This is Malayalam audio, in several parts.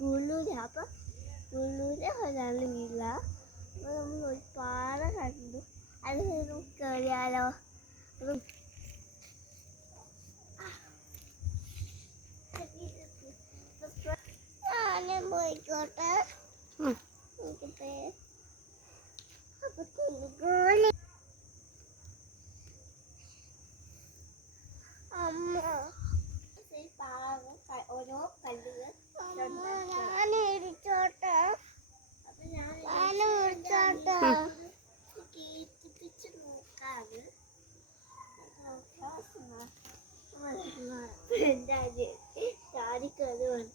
ഗുള്ളൂര് അപ്പം ഗുള്ളൂര് ഒരാളുടെ വീട്ടിലാണ്. അപ്പോൾ നമ്മൾ ഒരുപാട് കണ്ടു. അത് കയറിയാലോ? ഞാൻ പോയിക്കോട്ടെ. അമ്മ ഓരോ കല്ലുകൾ കീർത്തിപ്പിച്ച് നോക്കാറ്. ചാടിക്കറി വന്നു.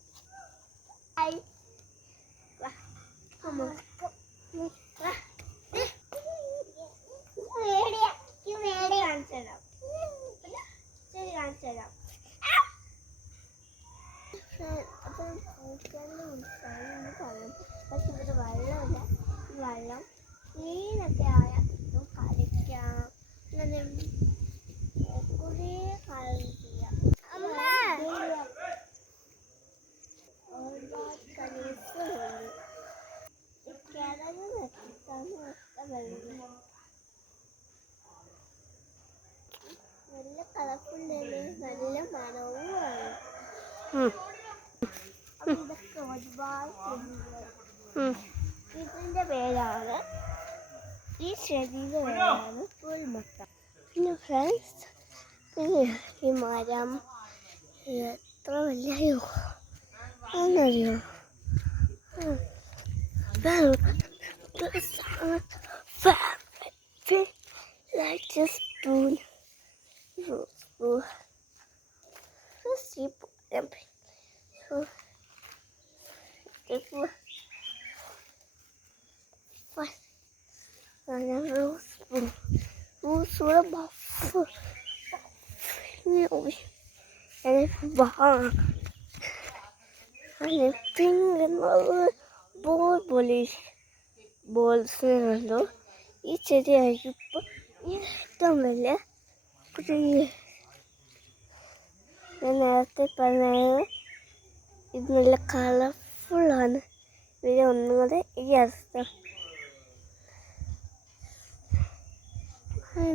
കാണിച്ചുതരാം. ശരി, കാണിച്ചുതരാം. അപ്പം പൂക്കളിൽ ഉത്സവം പറയും. പക്ഷെ ഇവിടെ വെള്ളമില്ല. വെള്ളം ക്ലീനൊക്കെ ആയാൽ കളിക്കാം. അങ്ങനെ കുറേ കാര്യം ചെയ്യാം. ഒരുപാട് കളികളുണ്ട്. കിഴങ്ങ് നട്ടിട്ടാണ് വെള്ളം നല്ല കളർഫുള്ള്, നല്ല മണവുമാണ്. ഇതൊക്കെ ഒരുപാട് ചെടികൾ. ഇതിന്റെ പേരാണ്, ഈ ചെടിയുടെ പേരാണ് പുൽമട്ട. പിന്നെ ഫ്രണ്ട്സ്, പിന്നെ ഈ മരം എത്ര വലിയോ എന്നറിയോ? Like a spoon. ബോൾസിനുണ്ടോ ഈ ചെടിയായിരിക്കും ഇപ്പം ഏറ്റവും വലിയ ട്രീ. ഞാൻ നേരത്തെ പറഞ്ഞത് ഇത് നല്ല കളർഫുള്ളാണ്. ഇതിൽ ഒന്നുകൂടെ ഈ അവസ്ഥ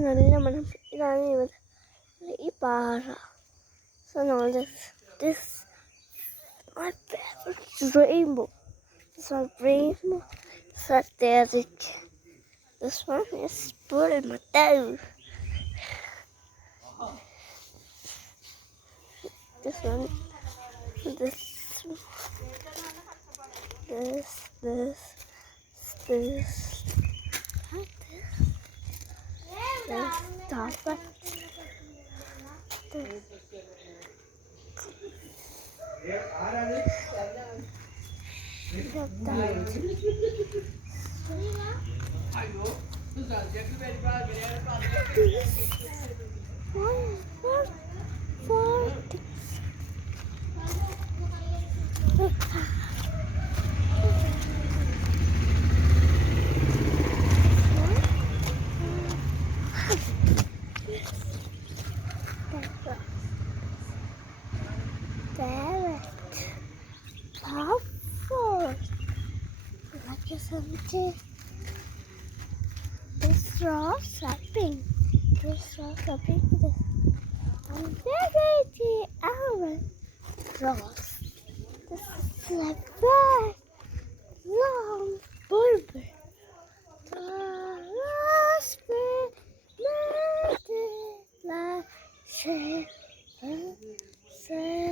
നല്ല മണം. ഇതാണ് ഇവിടെ ഈ പാറ. So now this my favorite rainbow. This one rainbow. Sarteric. This one is Pullmatau. This one, this, stop it. This raw shopping. This raw shopping. I'm very Ross. This is like that long bulb. Say